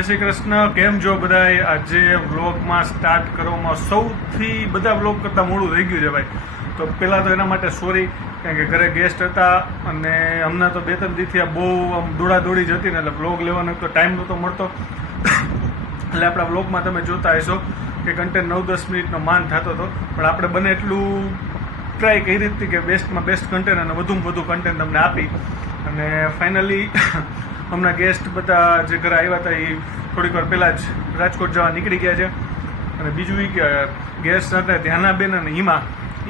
જય શ્રી કૃષ્ણ. કેમ છો બધાય? આજે વ્લોગમાં સ્ટાર્ટ કરવામાં સૌથી બધા વ્લોગ કરતાં મોડું થઈ ગયું છે ભાઈ. તો પહેલાં તો એના માટે સોરી, કારણ કે ઘરે ગેસ્ટ હતા અને હમણાં તો 2-3 દીથી આ બહુ આમ દોડાદોડી જ હતી ને, એટલે વ્લોગ લેવાનો તો ટાઈમ નહોતો મળતો. એટલે આપણા વ્લોગમાં તમે જોતા હશો કે કન્ટેન્ટ 9-10 મિનિટનો માન થતો હતો, પણ આપણે બને એટલું ટ્રાય કરી હતી કે બેસ્ટમાં બેસ્ટ કન્ટેન્ટ અને વધુમાં વધુ કન્ટેન્ટ તમને આપી. અને ફાઇનલી હમણાં ગેસ્ટ બધા જે ઘરે આવ્યા હતા એ થોડીક વાર પહેલાં જ રાજકોટ જવા નીકળી ગયા છે. અને બીજું એ કે ગેસ્ટ સાથે ધ્યાનાબેન અને હિમા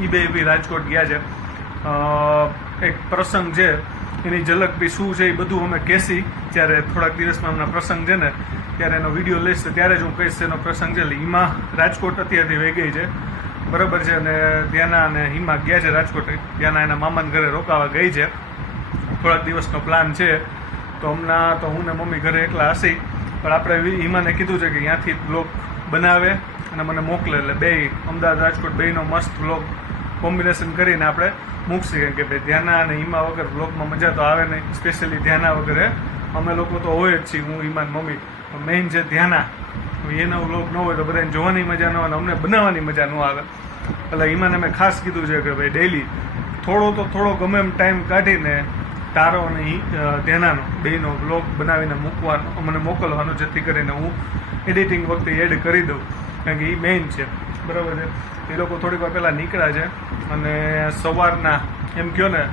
એ બે રાજકોટ ગયા છે. એક પ્રસંગ છે એની ઝલક બી શું છે એ બધું અમે કહેશી જ્યારે થોડાક દિવસમાં હમણાં પ્રસંગ છે ને ત્યારે એનો વિડીયો લઈશ ત્યારે જ હું કહીશ એનો પ્રસંગ છે. એટલે હિમા રાજકોટ અત્યારથી વહી ગઈ છે, બરાબર છે. અને ધ્યાના અને હિમા ગયા છે રાજકોટ. ધ્યાના એના મામાના ઘરે રોકાવા ગઈ છે. થોડાક દિવસનો પ્લાન છે. તો હમણાં તો હું ને મમ્મી ઘરે એકલા હશી, પણ આપણે હિમાને કીધું છે કે ત્યાંથી બ્લોગ બનાવે અને મને મોકલે. એટલે બે અમદાવાદ રાજકોટ બેયનો મસ્ત બ્લોગ કોમ્બિનેશન કરીને આપણે મૂકશી. કે ભાઈ ધ્યાના અને હિમા વગર બ્લોગમાં મજા તો આવે નહીં. સ્પેશિયલી ધ્યાના વગર અમે લોકો તો હોય જ છીએ, હું હિમાન મમ્મી. મેઇન છે ધ્યાના. એનો બ્લોગ ન હોય તો બધાને જોવાની મજા ન આવે, અમને બનાવવાની મજા ન આવે. એટલે હિમાને મેં ખાસ કીધું છે કે ભાઈ ડેઈલી થોડો ગમે એમ ટાઈમ કાઢીને તારો અને ધ્યાનાનો બેનો બ્લોગ બનાવીને મૂકવાનો, મને મોકલવાનો, જેથી કરીને હું એડિટિંગ વખતે એડ કરી દઉં. કારણ કે એ મેઇન છે, બરાબર છે. એ લોકો થોડીક વાર પહેલાં નીકળ્યા છે અને સવારના એમ કહો ને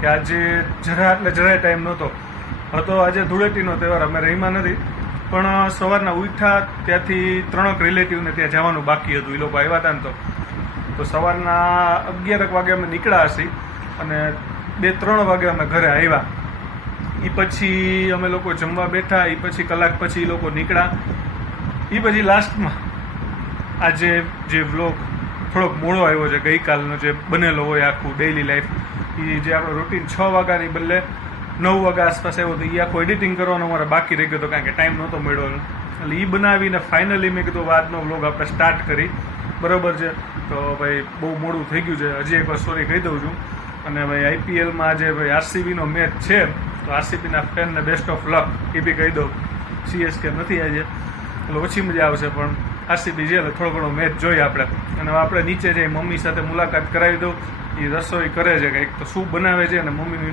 કે આજે જરાય ટાઈમ નહોતો. આજે ધૂળેટીનો તહેવાર, અમે રહીમાં નથી, પણ સવારના ઉઠ્યા ત્યાંથી 3 રિલેટિવને ત્યાં જવાનું બાકી હતું. એ લોકો આવ્યા હતા ને તો સવારના 11 વાગે અમે નીકળ્યા હશી અને 2-3 વાગે અમે ઘરે આવ્યા. એ પછી અમે લોકો જમવા બેઠા. એ પછી કલાક પછી એ લોકો નીકળ્યા. એ પછી લાસ્ટમાં આજે જે વ્લોગ થોડોક મોડો આવ્યો છે, ગઈકાલનો જે બનેલો હોય આખું ડેઇલી લાઈફ, એ જે આપણો રૂટીન 6 વાગ્યાની બદલે 9 વાગ્યા આસપાસ આવ્યો હતો, એ આખો એડિટિંગ કરવાનો અમારે બાકી રહી ગયો હતો, કારણ કે ટાઈમ નહોતો મળ્યો. એટલે એ બનાવીને ફાઇનલી મેં કીધું આજનો વ્લોગ આપણે સ્ટાર્ટ કરી, બરાબર છે. તો ભાઈ બહુ મોડું થઈ ગયું છે, હજી એકવાર સોરી કહી દઉં છું. અને ભાઈ આઈપીએલમાં આજે ભાઈ આરસીબીનો મેચ છે, તો આરસીબીના ફેનને બેસ્ટ ઓફ લક એ બી કહી દઉં. સીએસકે નથી આજે એટલે ઓછી મજા આવશે, પણ આરસીબી છે એટલે થોડો ઘણો મેચ જોઈએ આપણે. અને આપણે નીચે જઈ મમ્મી સાથે મુલાકાત કરાવી દઉં. એ રસોઈ કરે છે કંઈક, તો શું બનાવે છે, અને મમ્મી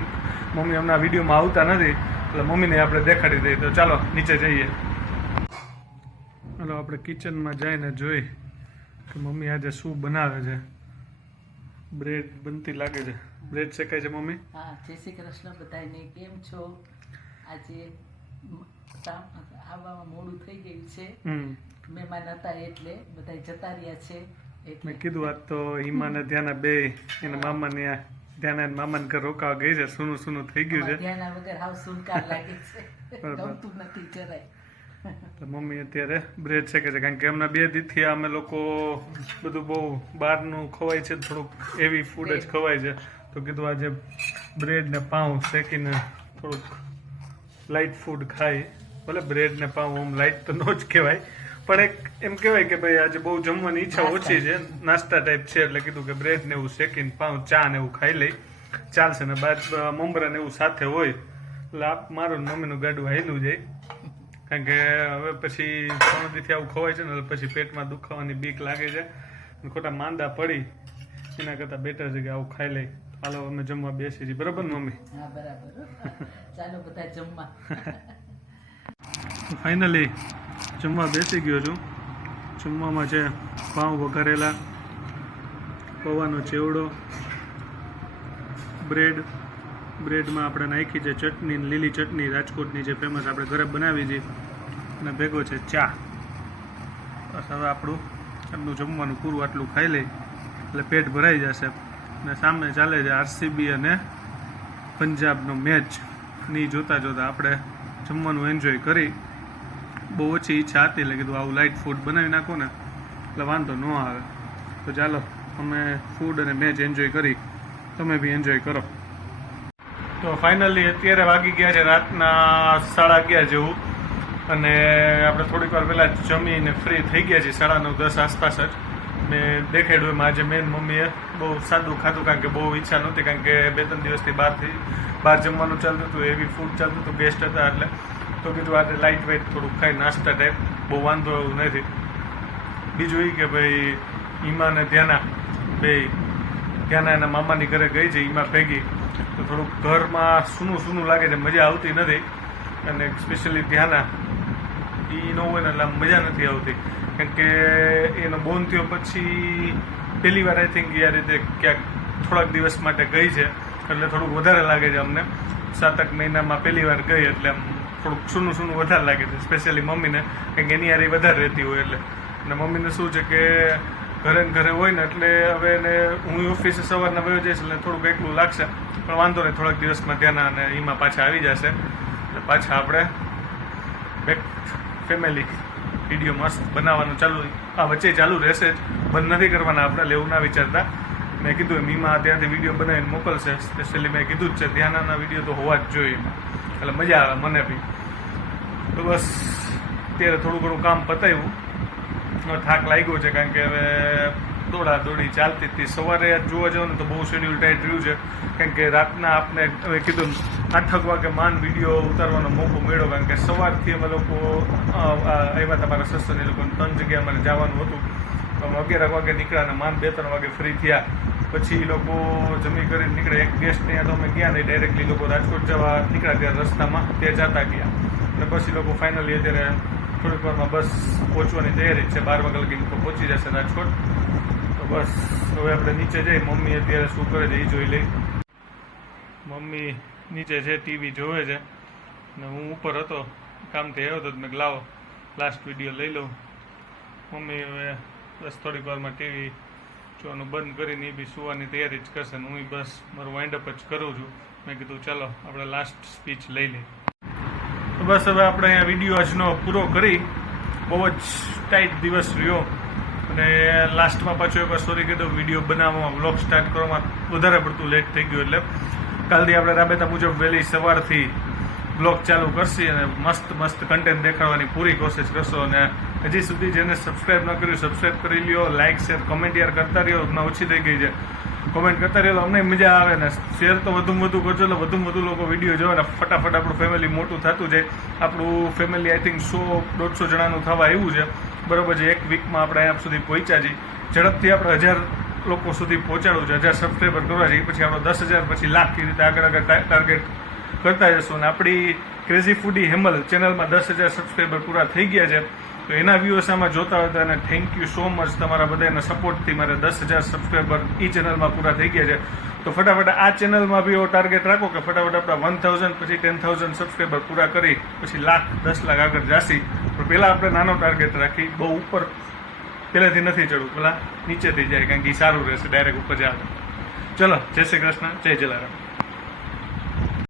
હમણાં વિડીયોમાં આવતા નથી એટલે મમ્મીને આપણે દેખાડી દઈએ. તો ચાલો નીચે જઈએ. ચાલો આપણે કિચનમાં જઈને જોઈ કે મમ્મી આજે શું બનાવે છે. બ્રેડ બનતી લાગે છે. બ્રેડ શેકાય છે મમ્મી? હા, જય શ્રી કૃષ્ણ બધાને. કેમ છો? આજે આવવામાં મોડું થઈ ગયું છે, મહેમાન હતા એટલે બધા જતા રહ્યા છે. મેં કીધું આજ તો હિમાને ધ્યાના બે એના મામાને ધ્યાના મામાને ઘર રોકાવા ગઈ છે. સુનું થઈ ગયું છે. ધ્યાના વગર હાવ સુનકાર લાગે છે, ગમતું નથી જરાય. તો મમ્મી અત્યારે બ્રેડ શેકે છે, કારણ કે એમના 2 દીથી અમે લોકો બધું બહુ બહારનું ખવાય છે, થોડુંક એવી ફૂડ જ ખવાય છે. તો કીધું આજે બ્રેડ ને પાઉં શેકીને થોડુંક લાઇટ ફૂડ ખાય. ભલે બ્રેડ ને પાઉં આમ લાઇટ તો ન જ કહેવાય, પણ એક એમ કહેવાય કે ભાઈ આજે બહુ જમવાની ઈચ્છા ઓછી છે, નાસ્તા ટાઈપ છે, એટલે કીધું કે બ્રેડ ને એવું શેકીને પાઉં ચા ને એવું ખાઈ લઈ ચાલશે. ને બાદ મમરા ને એવું સાથે હોય એટલે મારું મમ્મીનું ગાડું હાયલું જાય. કારણ કે હવે પછી 3 દીથી આવું ખવાય છે ને, પછી પેટમાં દુખાવાની બીક લાગે છે, ખોટા માંદા પડી એના કરતાં બેટર છે કે આવું ખાઈ લઈ. હાલો અમે જમવા બેસી છીએ, બરાબર ને મમ્મી? હા બરાબર, ચાલો બધા જમવા. ફાઇનલી જમવા બેસી ગયો છું. જમવામાં છે પાઉં વઘારેલા, પૌવાનો ચેવડો, બ્રેડમાં આપણે નાખી છે ચટણી, લીલી ચટણી રાજકોટની જે ફેમસ આપણે ઘરે બનાવી છે, અને ભેગો છે ચા. બસ હવે આપણું આટલું જમવાનું પૂરું, આટલું ખાઈ લઈ એટલે પેટ ભરાઈ જશે. અને સામે ચાલે છે આરસીબી અને પંજાબનો મેચ. ની જોતા આપણે જમવાનું એન્જોય કરી. બહુ ઓછી ઈચ્છા હતી એટલે કીધું આવું લાઇટ ફૂડ બનાવી નાખો ને એટલે વાંધો ન આવે. તો ચાલો અમે ફૂડ અને મેચ એન્જોય કરી, તમે બી એન્જોય કરો. તો ફાઇનલી અત્યારે વાગી ગયા છે રાતના 11:30 જેવું, અને આપણે થોડીક વાર પહેલાં જમીને ફ્રી થઈ ગયા છીએ 9:30-10 આસપાસ જ. મેં દેખાડ્યું એમાં આજે મેન મમ્મીએ બહુ સાદું ખાધું, કારણ કે બહુ ઈચ્છા નહોતી, કારણ કે 2-3 દિવસથી બહાર જમવાનું ચાલતું હતું, હેવી ફૂડ ચાલતું હતું, ગેસ્ટ હતા એટલે. તો કીધું આજે લાઇટ વેઇટ થોડુંક ખાઈ નાસ્તા ટાઈપ, બહુ વાંધો એવું નથી. બીજું એ કે ભાઈ ઈમા ને ધ્યાના બે ધ્યાના એના મામાની ઘરે ગઈ છે ઈમા ભેગી, તો થોડુંક ઘરમાં સૂનું લાગે છે, મજા આવતી નથી. અને સ્પેશિયલી ધ્યાના એ ન હોય ને એટલે આમ મજા નથી આવતી, કારણ કે એનો બોન થયો પછી પહેલી વાર આઈ થિંક એ રીતે ક્યાંક થોડાક દિવસ માટે ગઈ છે, એટલે થોડુંક વધારે લાગે છે અમને. 7-8 મહિનામાં પહેલી વાર ગઈ એટલે આમ થોડુંક સૂનું વધારે લાગે છે, સ્પેશિયલી મમ્મીને, કારણ કે એની યારી વધારે રહેતી હોય એટલે. અને મમ્મીને શું છે કે ઘરે હોય ને એટલે હવે એને હું ઓફિસે સવારના વયો જઈશ એટલે થોડુંક એકલું લાગશે, પણ વાંધો નહીં, થોડાક દિવસમાં ધ્યાન અને એમાં પાછા આવી જશે એટલે પાછા આપણે બેક ફેમિલી વિડીયો મસ્ત બનાવવાનું વચ્ચે ચાલુ રહેશે જ, બંધ નથી કરવાના આપણે, લેવું ના વિચારતા. મેં કીધું મીમા ત્યાંથી વિડીયો બનાવીને મોકલશે, સ્પેશિયલી મેં કીધું જ છે ધ્યાનના વિડીયો તો હોવા જ જોઈએ એમાં, એટલે મજા આવે મને બી. તો બસ અત્યારે થોડું ઘણું કામ પતાવ્યું, થાક લાગ્યો છે, કારણ કે હવે દોડી ચાલતી હતી. સવારે જોવા જાવ ને તો બહુ શેડ્યુલ ટાઈટ રહ્યું છે, કારણ કે રાતના આપણે હવે કીધું 8 વાગે વિડીયો ઉતારવાનો મોકો મળ્યો, કારણ કે સવારથી અમે લોકો આવ્યા હતા, મારા સસરાને લોકોને 3 જગ્યાએ અમારે જવાનું હતું. તો અમે 11 વાગે નીકળ્યા અને 2-3 વાગે ફ્રી થયા. પછી એ લોકો જમી કરીને નીકળે. એક ગેસ્ટ ત્યાં તો અમે ગયા નહીં, ડાયરેક્ટલી લોકો રાજકોટ જવા નીકળ્યા, ત્યાં રસ્તામાં ત્યાં જતા ગયા. અને પછી લોકો ફાઇનલી અત્યારે થોડીક વારમાં બસ પહોંચવાની તૈયારી છે, 12 વાગ્યા લગી લોકો પહોંચી જશે રાજકોટ. તો બસ હવે આપણે નીચે જઈ, મમ્મી અત્યારે શું કરે છે એ જોઈ લઈ. મમ્મી નીચે છે, ટીવી જોવે છે, ને હું ઉપર હતો, કામથી આવ્યો હતો, મેં લાવો લાસ્ટ વિડીયો લઈ લઉં. મમ્મી હવે બસ થોડીક વારમાં ટીવી જોવાનું બંધ કરીને એ બી સુવાની તૈયારી જ કરશે, ને હું બસ મારું વાઇન્ડઅપ જ કરું છું. મેં કીધું ચાલો આપણે લાસ્ટ સ્પીચ લઈ લઈએ. તો બસ હવે આપણે અહીંયા વિડીયો આજનો પૂરો કરી. બહુ જ ટાઈટ દિવસ રહ્યો, અને લાસ્ટમાં પાછો એકવાર સોરી કીધું, વિડીયો બનાવવામાં વ્લોગ સ્ટાર્ટ કરવામાં વધારે પડતું લેટ થઈ ગયું, એટલે કાલથી આપણે રાબેતા મુજબ વહેલી સવારથી બ્લોગ ચાલુ કરશી અને મસ્ત કન્ટેન્ટ દેખાડવાની પૂરી કોશિશ કરશો. અને હજી સુધી જેને સબસ્ક્રાઈબ ન કર્યું સબસ્ક્રાઈબ કરી લ્યો, લાઇક શેર કમેન્ટ યાર કરતા રહ્યો, હમણાં ઓછી થઈ ગઈ છે, કોમેન્ટ કરતા રહ્યો, અમને મજા આવે ને શેર તો વધુમાં વધુ કરજો, એટલે વધુ લોકો વિડીયો જોવે ને ફટાફટ આપણું ફેમિલી મોટું થતું જાય. આપણું ફેમિલી આઈ થિંક 100-150 જણાનું થવા આવ્યું છે, બરોબર છે. એક વીકમાં આપણે અહીંયા સુધી પહોંચ્યા છીએ, ઝડપથી આપણે 1000 લોકો સુધી પહોંચાડવું છે, 1000 સબસ્ક્રાઈબર કરવા છે, પછી આપણો 10,000 પછી લાખ, એ રીતે આગળ ટાર્ગેટ કરતા જશું. અને આપણી ક્રેઝી ફૂડી હેમલ ચેનલમાં 10,000 સબસ્ક્રાઈબર પૂરા થઈ ગયા છે. તો એના વ્યૂઅર્સ આમાં જોતા હોય તો એને થેન્ક યુ સો મચ, તમારા બધાના સપોર્ટથી મારે 10,000 સબસ્ક્રાઈબર એ ચેનલમાં પૂરા થઈ ગયા છે. તો ફટાફટ આ ચેનલમાં બી એવો ટાર્ગેટ રાખો કે ફટાફટ આપણા 1,000 પછી 10,000 સબસ્ક્રાઈબર પૂરા કરી પછી લાખ 10 લાખ આગળ જાસી. પણ પહેલાં આપણે નાનો ટાર્ગેટ રાખી, બહુ ઉપર પહેલેથી નથી ચડવું, પહેલાં નીચેથી જાય, કારણ કે એ સારું રહેશે, ડાયરેક્ટ ઉપર જાય. ચલો, જય શ્રી કૃષ્ણ, જય જલારામ.